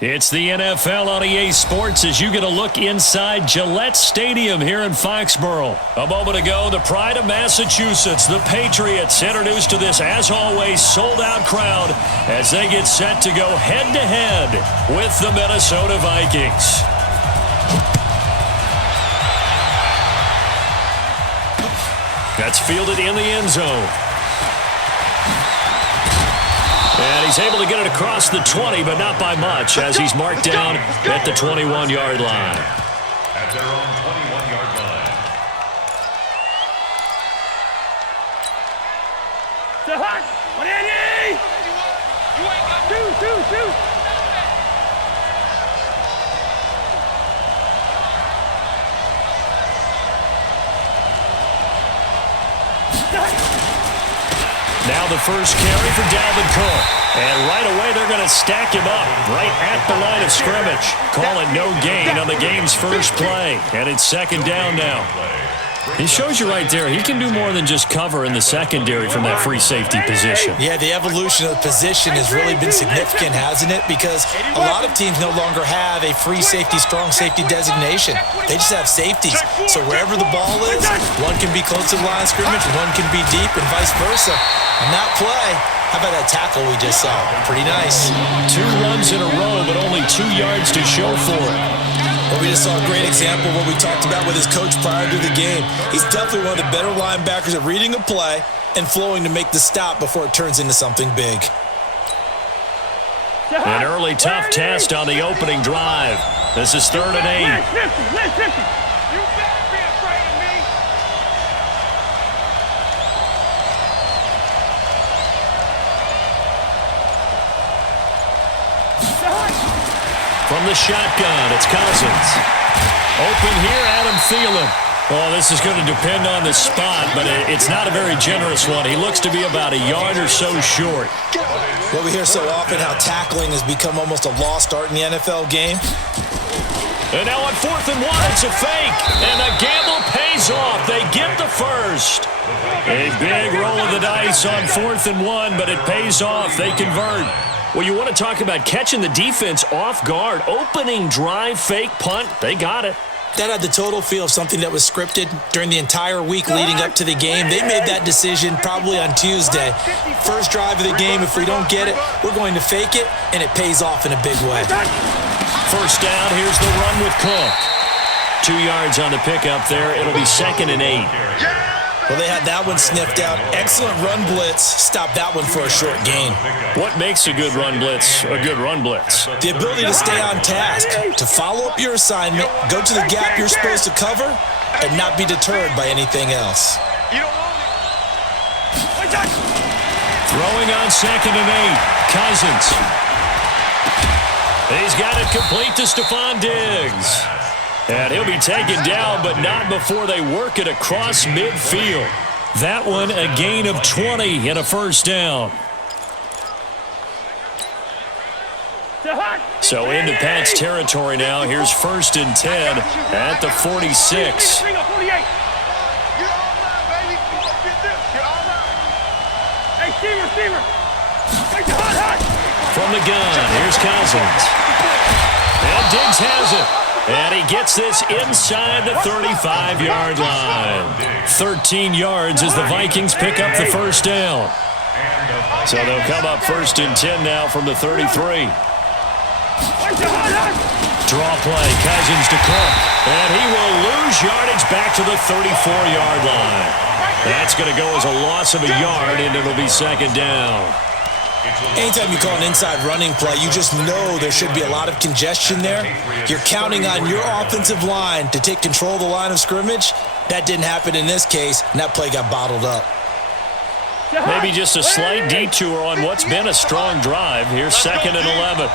It's the NFL on EA Sports as you get a look inside Gillette Stadium here in Foxborough. A moment ago, the pride of Massachusetts, the Patriots, introduced to this, as always, sold-out crowd as they get set to go head-to-head with the Minnesota Vikings. That's fielded in the end zone. And he's able to get it across the 20, but not by much, as he's marked down at the 21-yard line. At their own 21-yard line. Now the first carry for Dalvin Cook. And right away they're going to stack him up right at the line of scrimmage. Call it no gain on the game's first play. And it's second down now. He shows you right there, he can do more than just cover in the secondary from that free safety position. Yeah, the evolution of the position has really been significant, hasn't it? Because a lot of teams no longer have a free safety, strong safety designation. They just have safeties. So wherever the ball is, one can be close to the line of scrimmage, one can be deep, and vice versa. On that play, how about that tackle we just saw? Pretty nice. 2 runs in a row, but only 2 yards to show for it. Well, we just saw a great example of what we talked about with his coach prior to the game. He's definitely one of the better linebackers at reading a play and flowing to make the stop before it turns into something big. An early tough test on the opening drive. This is 3rd and 8. From the shotgun, it's Cousins. Open here, Adam Thielen. Well, this is going to depend on the spot, but it's not a very generous one. He looks to be about a yard or so short. Well, we hear so often how tackling has become almost a lost art in the NFL game. And now on 4th and 1, it's a fake. And the gamble pays off. They get the first. A big roll of the dice on 4th and 1, but it pays off. They convert. Well, you want to talk about catching the defense off guard. Opening drive, fake punt. They got it. That had the total feel of something that was scripted during the entire week leading up to the game. They made that decision probably on Tuesday. First drive of the game, if we don't get it, we're going to fake it, and it pays off in a big way. First down, here's the run with Cook. 2 yards on the pickup there. It'll be 2nd and 8. Well, they had that one sniffed out. Excellent run blitz. Stop that one for a short gain. What makes a good run blitz a good run blitz? The ability to stay on task, to follow up your assignment, go to the gap you're supposed to cover, and not be deterred by anything else. Throwing on 2nd and 8. Cousins. He's got it complete to Stephon Diggs. And he'll be taken down, but not before they work it across midfield. That one, a gain of 20 and a first down. So into Pat's territory now. Here's 1st and 10 at the 46. From the gun, here's Cousins. And Diggs has it. And he gets this inside the 35-yard line. 13 yards as the Vikings pick up the first down. So they'll come up 1st and 10 now from the 33. Draw play, Cousins to Cook. And he will lose yardage back to the 34-yard line. That's going to go as a loss of a yard, and it'll be 2nd down. Anytime you call an inside running play, you just know there should be a lot of congestion there. You're counting on your offensive line to take control of the line of scrimmage. That didn't happen in this case, and that play got bottled up. Maybe just a slight detour on what's been a strong drive. Here's 2nd and 11.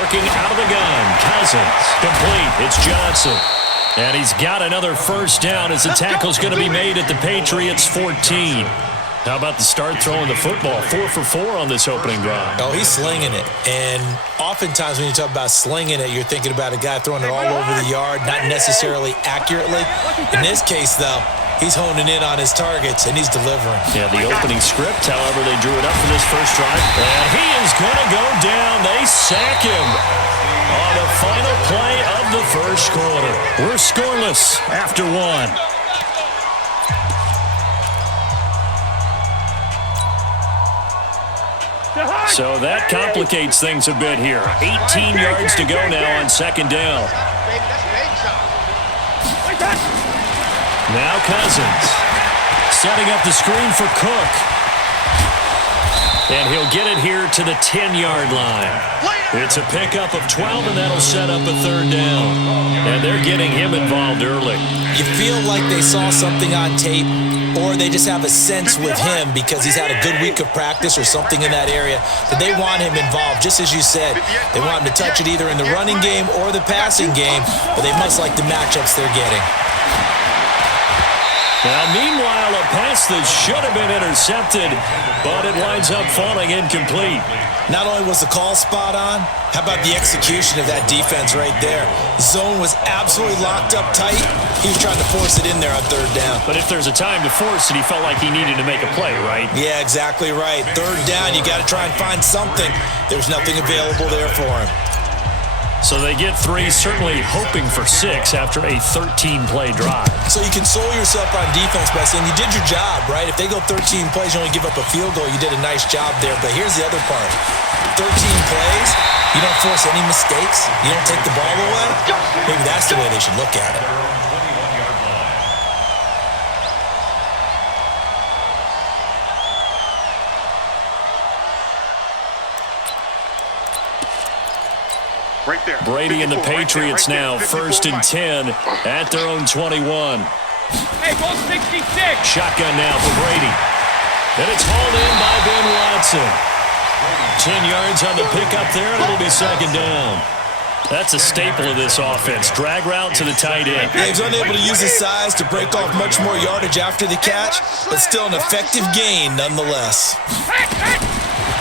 Working out of the gun. Cousins. Complete. It's Johnson. And he's got another first down as the tackle's going to be made at the Patriots' 14. How about the start throwing the football? 4 for 4 on this opening drive. Oh, he's slinging it. And oftentimes when you talk about slinging it, you're thinking about a guy throwing it all over the yard, not necessarily accurately. In this case, though, He's honing in on his targets, and he's delivering. Yeah, the opening script, however, they drew it up for this first drive. And he is going to go down. They sack him on the final play of the first quarter. We're scoreless after one. So that complicates things a bit here. 18 yards to go now on second down. Now Cousins setting up the screen for Cook. And he'll get it here to the 10-yard line. It's a pickup of 12, and that'll set up a third down. And they're getting him involved early. You feel like they saw something on tape, or they just have a sense with him because he's had a good week of practice or something in that area that they want him involved. Just as you said, they want him to touch it either in the running game or the passing game, but they must like the matchups they're getting. Now, meanwhile, a pass that should have been intercepted, but it winds up falling incomplete. Not only was the call spot on, how about the execution of that defense right there? Zone was absolutely locked up tight. He was trying to force it in there on third down. But if there's a time to force it, he felt like he needed to make a play, right? Yeah, exactly right. Third down, you got to try and find something. There's nothing available there for him. So they get 3, certainly hoping for 6 after a 13-play drive. So you console yourself on defense by saying you did your job, right? If they go 13 plays, you only give up a field goal, you did a nice job there. But here's the other part. 13 plays, you don't force any mistakes, you don't take the ball away. Maybe that's the way they should look at it. Right there. Brady and the Patriots now first and 10 at their own 21. Hey, go 66. Shotgun now for Brady. And it's hauled in by Ben Watson. 10 yards on the pickup there, and it'll be second down. That's a staple of this offense. Drag route to the tight end. Yeah, he's unable to use his size to break off much more yardage after the catch, but still an effective gain nonetheless.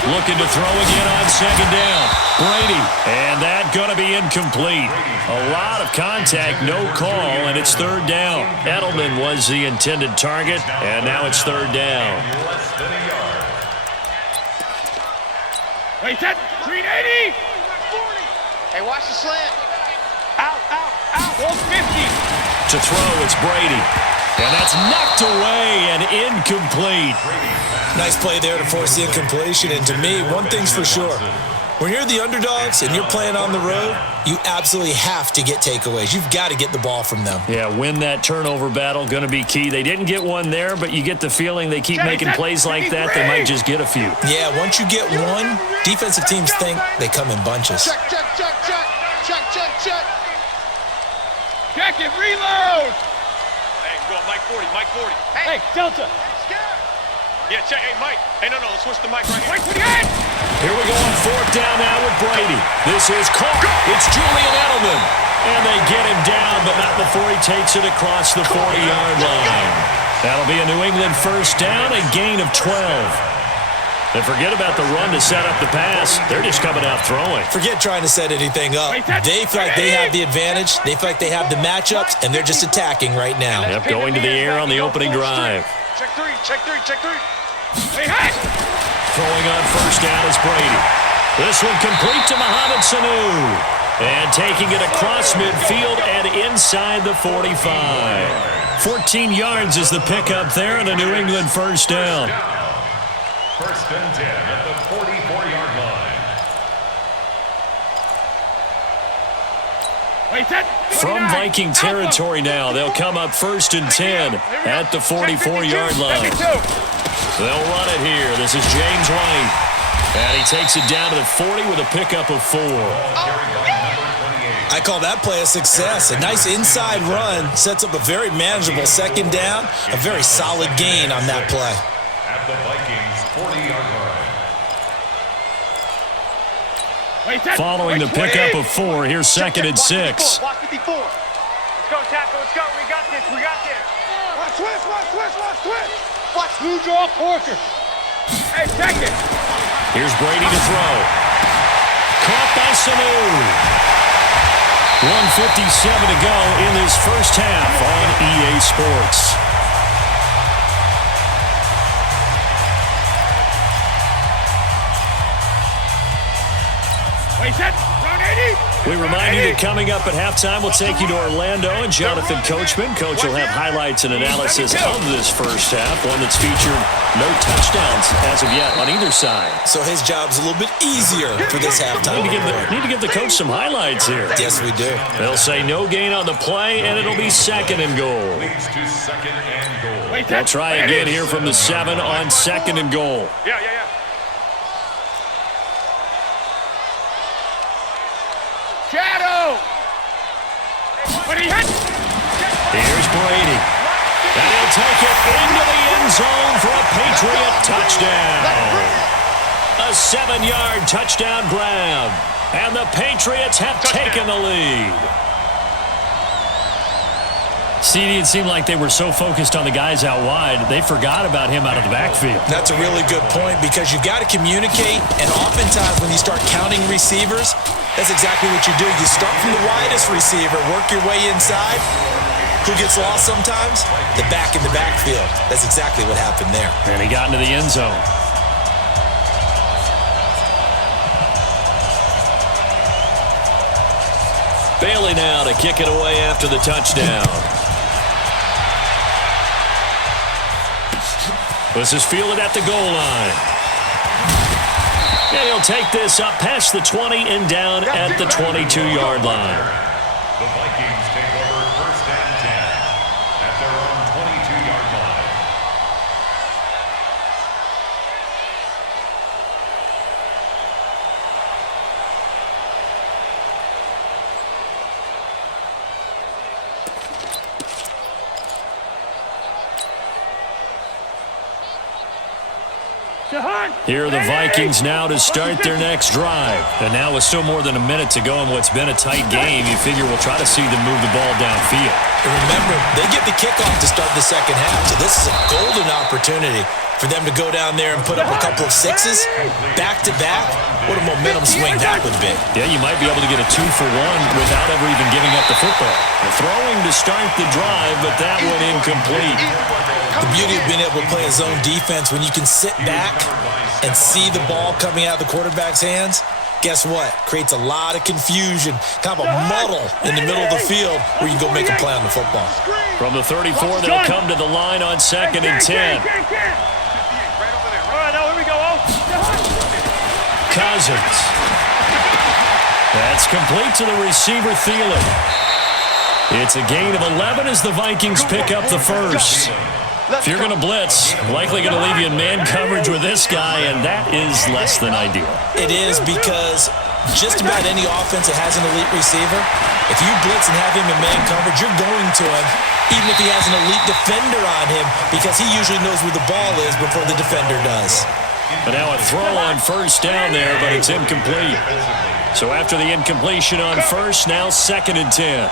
Looking to throw again on second down. Brady, and that going to be incomplete. A lot of contact, no call, and it's third down. Edelman was the intended target, and now it's third down. Wait, that 380. Hey, watch the slant. Out. Go 50. To throw, it's Brady. And that's knocked away and incomplete. Nice play there to force the incompletion. And to me, one thing's for sure. When you're the underdogs and you're playing on the road, you absolutely have to get takeaways. You've got to get the ball from them. Yeah, win that turnover battle, going to be key. They didn't get one there, but you get the feeling they keep making plays like that, they might just get a few. Yeah, once you get one, defensive teams think they come in bunches. Check. Check it, reload. Hey, go, Mike 40. Hey, Delta. Yeah, check. Hey, Mike. Hey, no, let's switch the mic right here. Wait for the end. Here we go on fourth down now with Brady. This is caught. It's Julian Edelman. And they get him down, but not before he takes it across the 40-yard line. That'll be a New England first down, a gain of 12. And forget about the run to set up the pass. They're just coming out throwing. Forget trying to set anything up. They feel like they have the advantage. They feel like they have the matchups, and they're just attacking right now. Yep, going to the air on the opening drive. Check three. Hey, hey. Throwing on first down is Brady. This one complete to Mohamed Sanu. And taking it across midfield and inside the 45. 14 yards is the pickup there and a New England first down. First and 10 at the 44-yard line. Wait, that. From Viking territory now, they'll come up first and 10 at the 44-yard line. They'll run it here. This is James White. And he takes it down to the 40 with a pickup of 4. I call that play a success. A nice inside run sets up a very manageable second down. A very solid gain on that play. At the Vikings 40-yard line. Following the pickup of 4, here's second and 6. Block 54. Let's go, tackle. Let's go. We got this. Watch twist. Watch blue draw Porter. Hey, second. Here's Brady to throw. Caught by Sanu. 1:57 to go in this first half on EA Sports. Wait, set. Run 80. We remind you that coming up at halftime, we'll take you to Orlando and Jonathan Coachman. Coach will have highlights and analysis of this first half, one that's featured no touchdowns as of yet on either side. So his job's a little bit easier for this halftime. Need to give the coach some highlights here. Yes, we do. They'll say no gain on the play, and it'll be 2nd and goal. Leads to 2nd and goal. They'll try again here from the 7 on 2nd and goal. Yeah. Shadow. When he hits. Here's Brady. And he'll take it into the end zone for a Patriot touchdown. A 7-yard touchdown grab. And the Patriots have taken the lead. CD, it seemed like they were so focused on the guys out wide, they forgot about him out of the backfield. That's a really good point because you've got to communicate, and oftentimes when you start counting receivers, that's exactly what you do. You start from the widest receiver, work your way inside. Who gets lost sometimes? The back in the backfield. That's exactly what happened there. And he got into the end zone. Bailey now to kick it away after the touchdown. This is fielded at the goal line. And he'll take this up past the 20 and down at the 22-yard line. The Vikings take over 1st and 10 at their own 22-yard line. Here are the Vikings now to start their next drive. And now with still more than a minute to go in what's been a tight game, you figure we'll try to see them move the ball downfield. And remember, they get the kickoff to start the second half, so this is a golden opportunity for them to go down there and put up a couple of sixes back-to-back. What a momentum swing that would be. Yeah, you might be able to get a 2-for-1 without ever even giving up the football. The throwing to start the drive, but that one incomplete. The beauty of being able to play a zone defense when you can sit back and see the ball coming out of the quarterback's hands, guess what? Creates a lot of confusion, kind of a muddle in the middle of the field where you can go make a play on the football. From the 34, they'll come to the line on 2nd and 10. Cousins. That's complete to the receiver, Thielen. It's a gain of 11 as the Vikings pick up the first. If you're going to blitz, likely going to leave you in man coverage with this guy, and that is less than ideal. It is because just about any offense that has an elite receiver, if you blitz and have him in man coverage, you're going to him, even if he has an elite defender on him, because he usually knows where the ball is before the defender does. But now a throw on first down there, but it's incomplete. So after the incompletion on first, now 2nd and 10.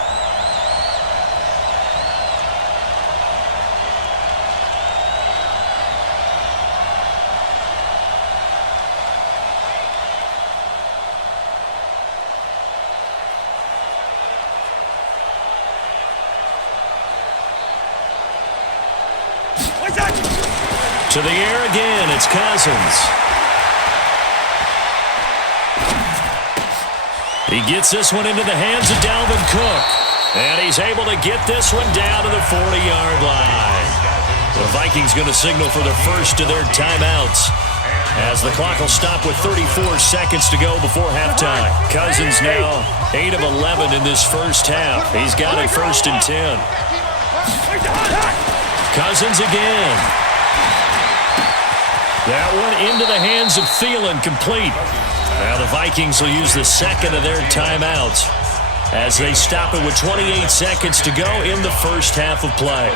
To the air again, it's Cousins. He gets this one into the hands of Dalvin Cook. And he's able to get this one down to the 40-yard line. The Vikings going to signal for the first of their timeouts, as the clock will stop with 34 seconds to go before halftime. Cousins now 8 of 11 in this first half. He's got it 1st and 10. Cousins again. That one into the hands of Thielen, complete. Now the Vikings will use the 2nd of their timeouts as they stop it with 28 seconds to go in the first half of play.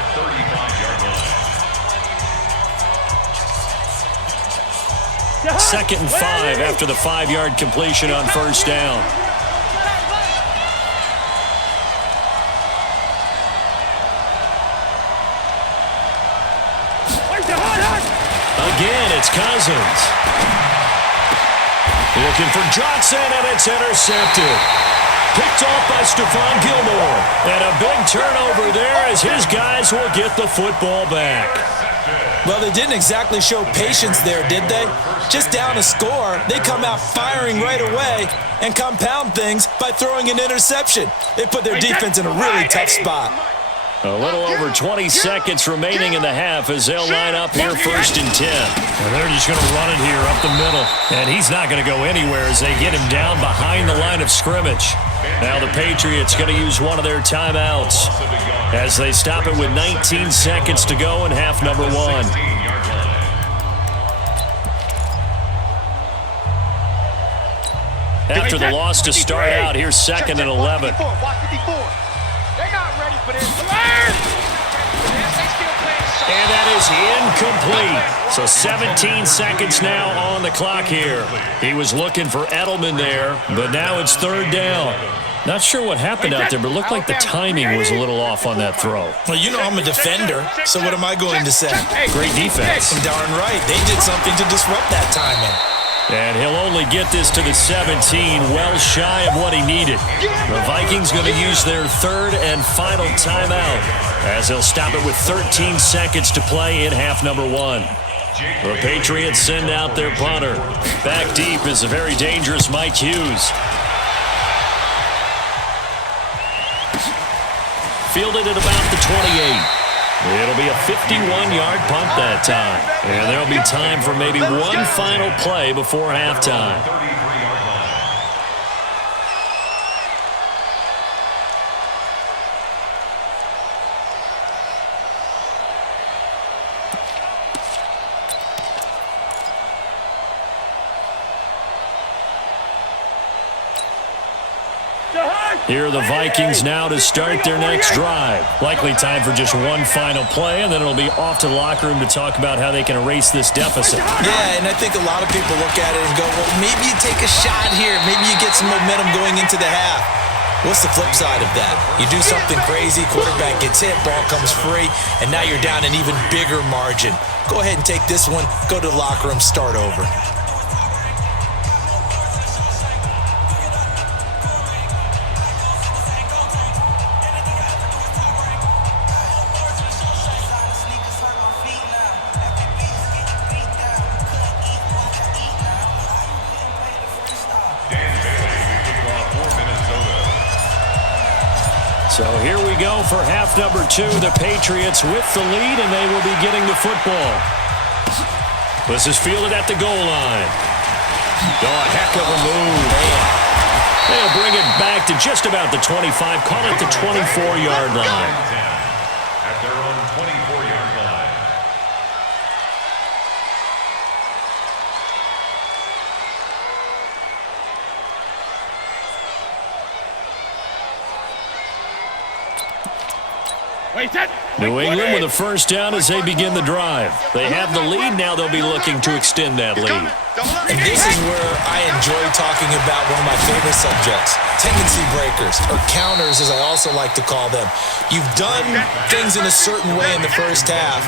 2nd and 5 after the 5-yard completion on first down. Again, it's Cousins. Looking for Johnson, and it's intercepted. Picked off by Stephon Gilmore. And a big turnover there as his guys will get the football back. Well, they didn't exactly show patience there, did they? Just down a score, they come out firing right away and compound things by throwing an interception. They put their defense in a really tough spot. A little over 20 seconds remaining in the half as they'll line up here 1st and 10. And they're just going to run it here up the middle. And he's not going to go anywhere as they get him down behind the line of scrimmage. Now the Patriots going to use one of their timeouts as they stop it with 19 seconds to go in half number 1. After the loss to start out, here's 2nd and 11. They're not ready for this. And that is incomplete. So 17 seconds now on the clock here. He was looking for Edelman there, but now it's 3rd down. Not sure what happened out there, but it looked like the timing was a little off on that throw. Well, you know I'm a defender, so what am I going to say? Great defense. Darn right. They did something to disrupt that timing. And he'll only get this to the 17, well shy of what he needed. The Vikings going to use their 3rd and final timeout as they'll stop it with 13 seconds to play in half number 1. The Patriots send out their punter. Back deep is a very dangerous Mike Hughes. Fielded at about the 28. It'll be a 51-yard punt that time. And there'll be time for maybe one final play before halftime. Here are the Vikings now to start their next drive. Likely time for just one final play, and then it'll be off to the locker room to talk about how they can erase this deficit. Yeah, and I think a lot of people look at it and go, well, maybe you take a shot here. Maybe you get some momentum going into the half. What's the flip side of that? You do something crazy, quarterback gets hit, ball comes free, and now you're down an even bigger margin. Go ahead and take this one, go to the locker room, start over. So here we go for half number 2. The Patriots with the lead, and they will be getting the football. This is fielded at the goal line. Oh, a heck of a move. They'll bring it back to just about the 25, call it the 24-yard line. At their own 24-yard line. New England with a first down as they begin the drive. They have the lead. Now they'll be looking to extend that lead. And this is where I enjoy talking about one of my favorite subjects, tendency breakers, or counters as I also like to call them. You've done things in a certain way in the first half,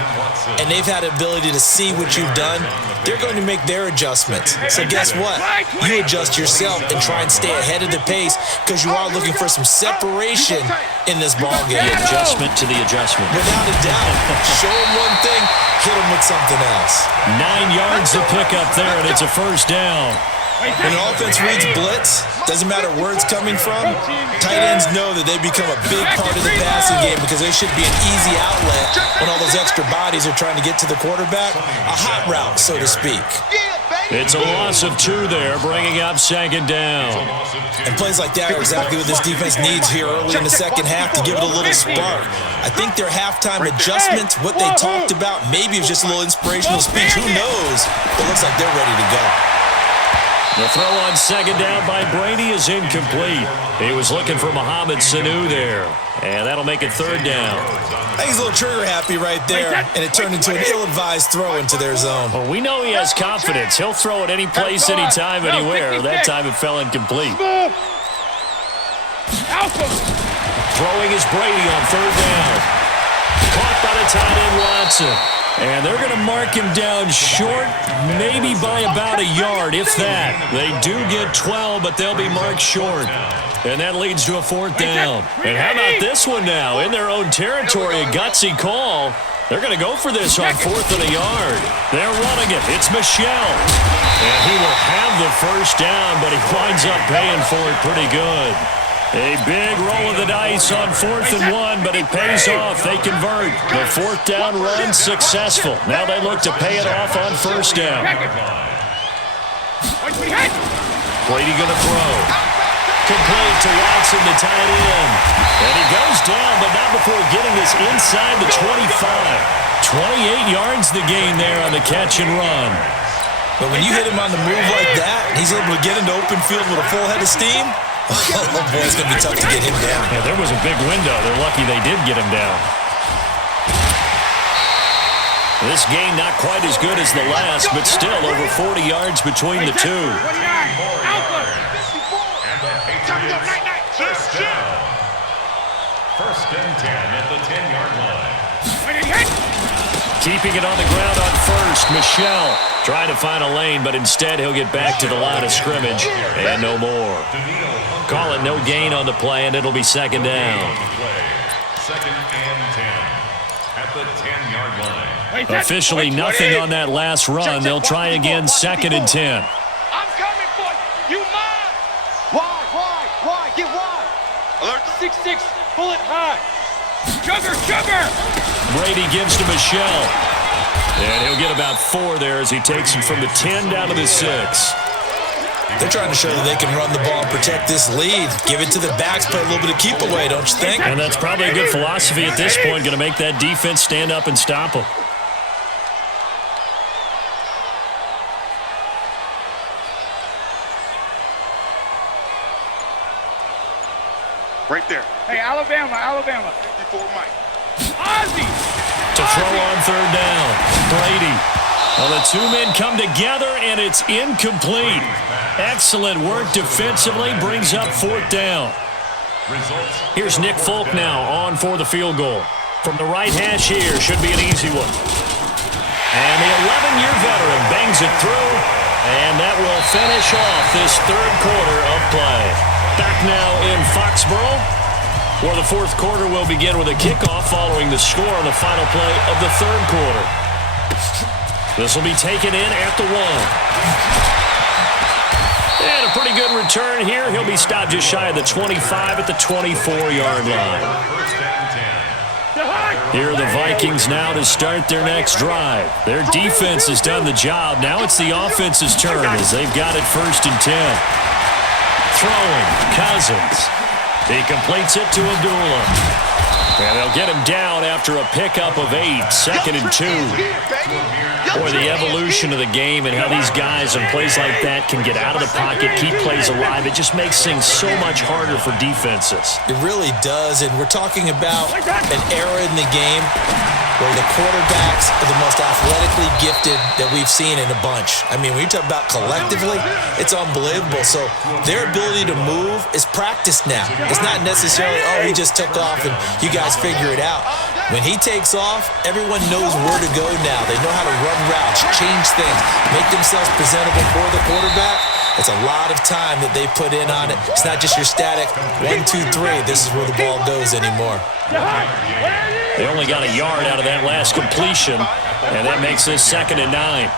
and they've had the ability to see what you've done. They're going to make their adjustments. So guess what? You adjust yourself and try and stay ahead of the pace because you are looking for some separation in this ball game. Adjustment to the adjustment. Without a doubt. Show them one thing, hit them with something else. 9 yards to pick up there, and it's a first down. When an offense reads blitz, doesn't matter where it's coming from, tight ends know that they become a big part of the passing game because they should be an easy outlet when all those extra bodies are trying to get to the quarterback. A hot route, so to speak. It's a loss of 2 there, bringing up 2nd down. And plays like that are exactly what this defense needs here early in the second half to give it a little spark. I think their halftime adjustments, what they talked about, maybe it was just a little inspirational speech. Who knows? It looks like they're ready to go. The throw on 2nd down by Brady is incomplete. He was looking for Mohamed Sanu there, and that'll make it 3rd down. I think he's a little trigger happy right there, and it turned into an ill-advised throw into their zone. Well, we know he has confidence. He'll throw it any place, anytime, anywhere. That time it fell incomplete. Throwing is Brady on 3rd down. Caught by the tight end Watson. And they're going to mark him down short, maybe by about a yard, if that. They do get 12, but they'll be marked short. And that leads to a 4th down. And how about this one now? In their own territory, a gutsy call. They're going to go for this on 4th and a yard. They're running it. It's Michelle. And he will have the first down, but he winds up paying for it pretty good. A big roll of the dice on 4th and 1, but it pays off. They convert. The 4th down run successful. Now they look to pay it off on 1st down. Brady going to throw. Complete to Watson to tie it in. And he goes down, but not before getting this inside the 25. 28 yards the gain there on the catch and run. But when you hit him on the move like that, and he's able to get into open field with a full head of steam, oh boy, it's going to be tough to get him down. Yeah, there was a big window. They're lucky they did get him down. This game not quite as good as the last, but still over 40 yards between the two. First and 10 at the 10-yard line. Keeping it on the ground on first, Michelle trying to find a lane, but instead he'll get back to the line of scrimmage and no more. Call it no gain on the play, and it'll be 2nd down. 2nd and 10 at the 10-yard line. Officially nothing on that last run. They'll try again 2nd and 10. I'm coming for you. You mine. Why? Get wide. Alert 6-6. Bullet high. Sugar! Brady gives to Michelle. And he'll get about 4 there as he takes him from the 10 down to the 6. They're trying to show that they can run the ball and protect this lead. Give it to the backs, play a little bit of keep away, don't you think? And that's probably a good philosophy at this point, going to make that defense stand up and stop them. Right there. Hey, Alabama. Before Mike. Ozzy! To throw on 3rd down. Brady. Well, the two men come together, and it's incomplete. Excellent work defensively. Brings up 4th down. Here's Nick Folk now on for the field goal. From the right hash here. Should be an easy one. And the 11-year veteran bangs it through. And that will finish off this 3rd quarter of play. Back now in Foxborough, where the 4th quarter will begin with a kickoff following the score on the final play of the 3rd quarter. This will be taken in at the 1. And a pretty good return here. He'll be stopped just shy of the 25 at the 24-yard line. Here are the Vikings now to start their next drive. Their defense has done the job. Now it's the offense's turn as they've got it 1st and 10. Throwing, Cousins. He completes it to Abdullah. And they'll get him down after a pickup of 8, 2nd and 2. Boy, the evolution of the game and how these guys in plays like that can get out of the pocket, keep plays alive, it just makes things so much harder for defenses. It really does, and we're talking about an era in the game where the quarterbacks are the most athletically gifted that we've seen in a bunch. I mean, when you talk about collectively, it's unbelievable. So their ability to move is practiced now. It's not necessarily, oh, he just took off and you guys figure it out. When he takes off, everyone knows where to go now. They know how to run routes, change things, make themselves presentable for the quarterback. It's a lot of time that they put in on it. It's not just your static 1, 2, 3. This is where the ball goes anymore. They only got a yard out of that last completion, and that makes this 2nd and 9.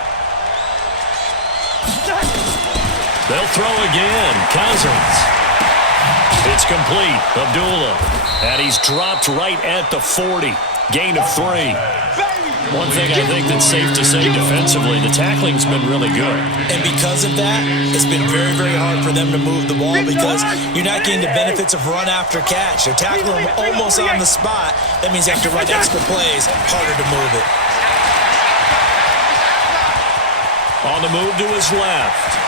They'll throw again. Cousins. It's complete. Abdullah. And he's dropped right at the 40. Gain of 3. One thing I think that's safe to say defensively, the tackling's been really good. And because of that, it's been very, very hard for them to move the ball because you're not getting the benefits of run after catch. They're tackling them almost on the spot. That means you have to run extra plays, harder to move it. On the move to his left.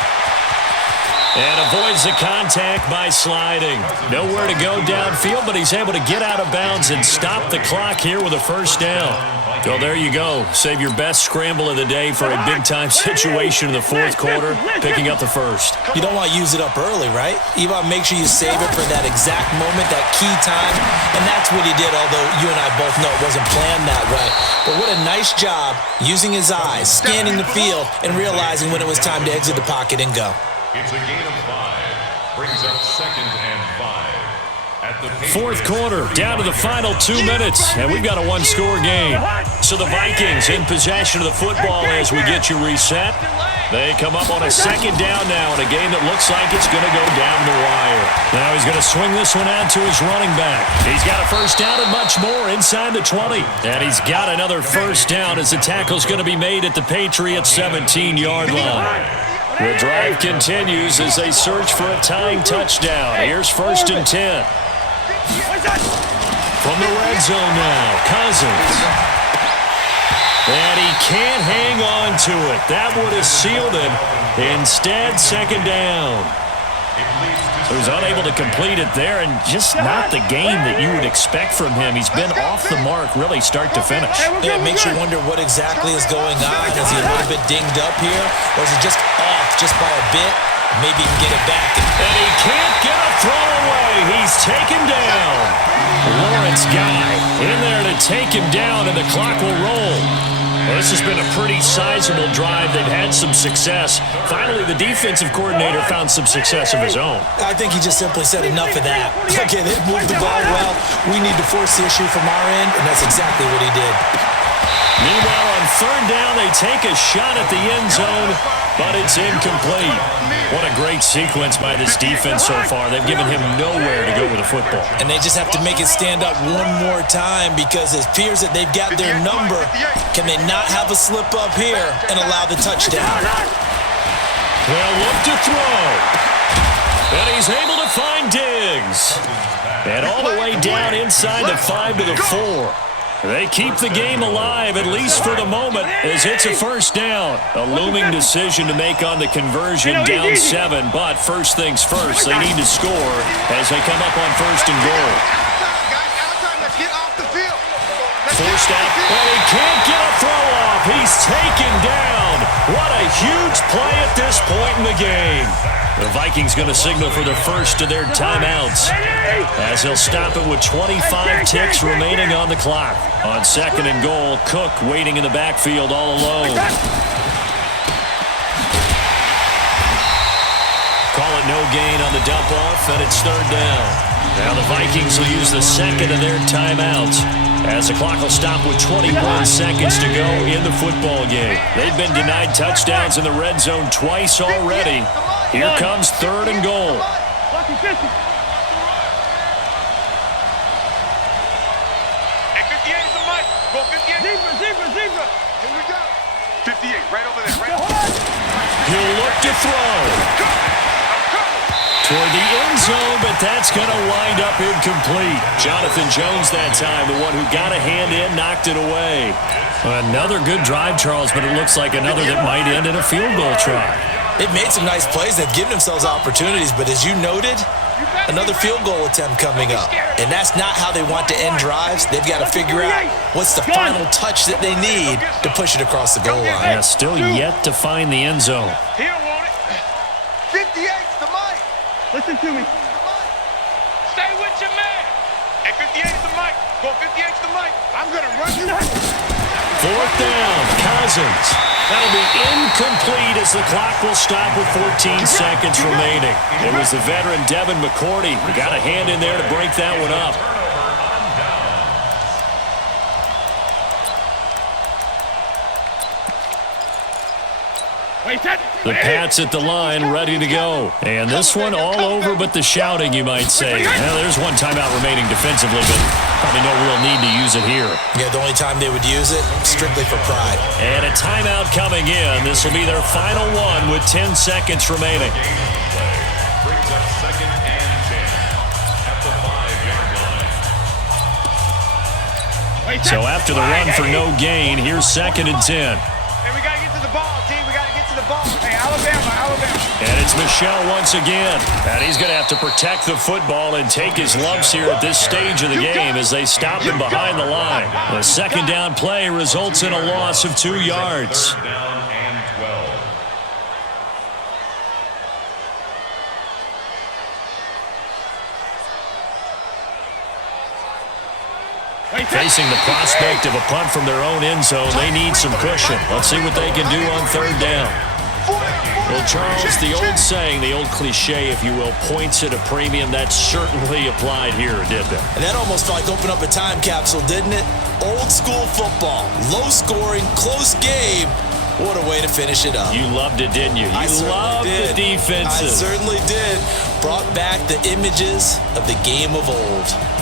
And avoids the contact by sliding. Nowhere to go downfield, but he's able to get out of bounds and stop the clock here with a 1st down. So there you go. Save your best scramble of the day for a big-time situation in the 4th quarter, picking up the 1st. You don't want to use it up early, right? You want to make sure you save it for that exact moment, that key time. And that's what he did, although you and I both know it wasn't planned that way. But what a nice job using his eyes, scanning the field, and realizing when it was time to exit the pocket and go. It's a gain of 5. Brings up 2nd and 5 Fourth quarter, down to the final 2 minutes, and we've got a one-score game. So the Vikings in possession of the football as we get you reset. They come up on a second down now in a game that looks like it's going to go down the wire. Now he's going to swing this one out to his running back. He's got a first down and much more inside the 20. And he's got another first down as the tackle's going to be made at the Patriots' 17-yard line. The drive continues as they search for a tying touchdown. Here's 1st and 10. From the red zone now, Cousins. And he can't hang on to it. That would have sealed it. Instead, second down. He was unable to complete it there, and just not the game that you would expect from him. He's been off the mark really start to finish. Yeah, it makes you wonder what exactly is going on. Is he a little bit dinged up here, or is he just off just by a bit? Maybe he can get it back. And he can't get a throw away. He's taken down. Lawrence Guy in there to take him down, and the clock will roll. Well, this has been a pretty sizable drive. They've had some success. Finally, the defensive coordinator found some success of his own. I think he just simply said enough of that. Okay, they've moved the ball well. We need to force the issue from our end, and that's exactly what he did. Meanwhile, on third down, they take a shot at the end zone, but it's incomplete. What a great sequence by this defense so far. They've given him nowhere to go with the football. And they just have to make it stand up one more time because it appears that they've got their number. Can they not have a slip up here and allow the touchdown? They'll look to throw. And he's able to find Diggs. And all the way down inside the 5 to the 4. They keep the game alive, at least for the moment, as it's a first down. A looming decision to make on the conversion, down 7. But first things first, they need to score as they come up on 1st and goal. Forced out, but he can't get a throw off. He's taken down. What a huge play at this point in the game. The Vikings going to signal for the first of their timeouts as he'll stop it with 25 ticks remaining on the clock. On 2nd and goal, Cook waiting in the backfield all alone. Call it no gain on the dump off, and it's 3rd down. Now the Vikings will use the second of their timeouts as the clock will stop with 21 seconds to go in the football game. They've been denied touchdowns in the red zone twice already. Here comes 3rd and goal. Hey, 58 is the mic. Go 58. Zebra. Here we go. 58, right over there. He'll look to throw. Toward the end zone, but that's going to wind up incomplete. Jonathan Jones that time, the one who got a hand in, knocked it away. Another good drive, Charles, but it looks like another that might end in a field goal try. They've made some nice plays. They've given themselves opportunities, but as you noted, another field goal attempt coming up. And that's not how they want to end drives. They've got to figure out what's the final touch that they need to push it across the goal line. Yeah, still yet to find the end zone. He don't want it. 58's the mic. Listen to me. Stay with your man. Hey, 58's the mic. Go 58's the mic. I'm going to run you. 4th down, Cousins. That'll be incomplete as the clock will stop with 14 seconds remaining. It was the veteran Devin McCourty who got a hand in there to break that one up. The Pats at the line, ready to go. And this one all over but the shouting, you might say. Now, there's one timeout remaining defensively, but probably no real need to use it here. Yeah, the only time they would use it, strictly for pride. And a timeout coming in. This will be their final one with 10 seconds remaining. Brings up 2nd and 10 at the 5-yard line. So after the run for no gain, here's 2nd and 10. Hey, we got to get to the ball, team. We got to get to the ball. Hey, Alabama. And it's Michel once again. And he's going to have to protect the football and take his lumps here at this stage of the game as they stop him behind the line. The 2nd down play results in a loss of 2 yards. 3rd down and 12. Facing the prospect of a punt from their own end zone, they need some cushion. Let's see what they can do on 3rd down. Well, Charles, the old saying, the old cliche, if you will, points at a premium, that certainly applied here, didn't it? And that almost like opened up a time capsule, didn't it? Old school football, low scoring, close game. What a way to finish it up. You loved it, didn't you? You loved the defenses. I certainly did. Brought back the images of the game of old.